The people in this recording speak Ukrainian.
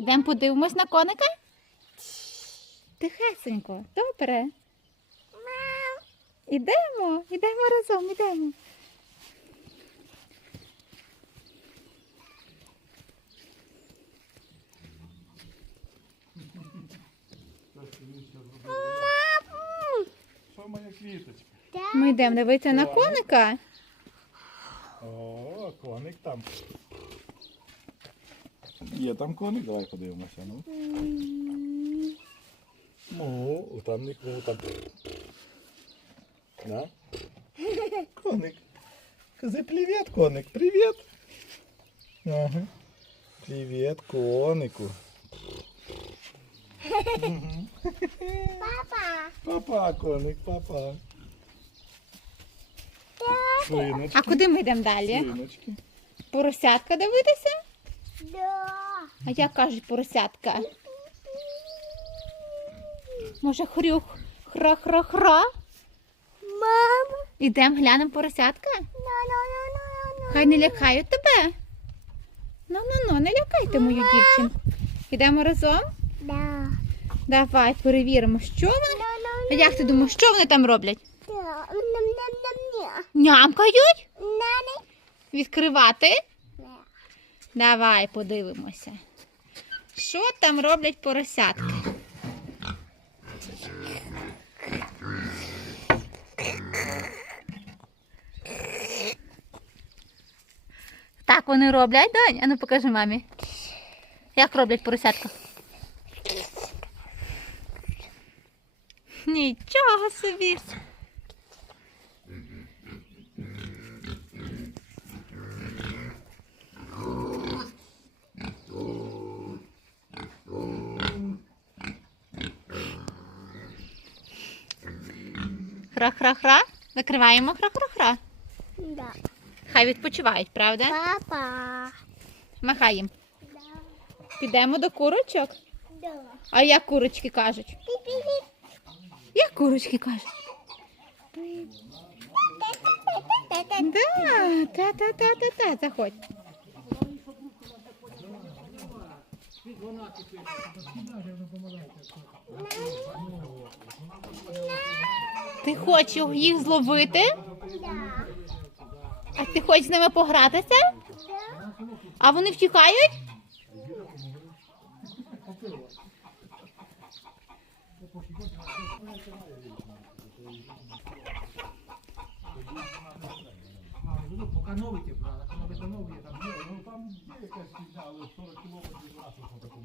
Ідемо подивимось на коника? Тихесенько, добре. Ідемо, ідемо разом, ідемо. Що моя квіточка? Ми йдемо дивитися на коника. О, коник там. Є там коник, давай подивимося. Ну, ну там не ну, там. Да? Коник. Кажи привіт, коник, привіт. Ага. Привіт, конику. Папа, Папа, коник, папа. Свиночки. А куди ми йдемо далі? Свиночки. Поросятка дивитися? да. А як кажуть поросятка? Може хрюх, хра-хра-хра? Мама, Ідемо глянемо поросятка? Хай не лякають тебе. Ну, ну, ну, не лякайте мою дівчинку. Ідемо разом? Да. Давай перевіримо, що вони. А як ти думаєш, що вони там роблять? Нямкають? Відкривати? Давай подивимося. Що там роблять поросятки? Так вони роблять, Донь? А ну покажи мамі. Як роблять поросятка? Нічого собі. Хра-хра-хра. Закриваємо хра-хра-хра. Да. Хай відпочивають, правда? Папа. Махай їм. Да. Підемо до курочок. Да. А як курочки кажуть? Як курочки кажуть? Да, та-та-та-та-та, заходь. Ти хочеш їх зловити? Да. А ти хочеш з ними погратися? Да. А вони втікають? Поки там є, ну там є якась фігня, але 40 кілометрів.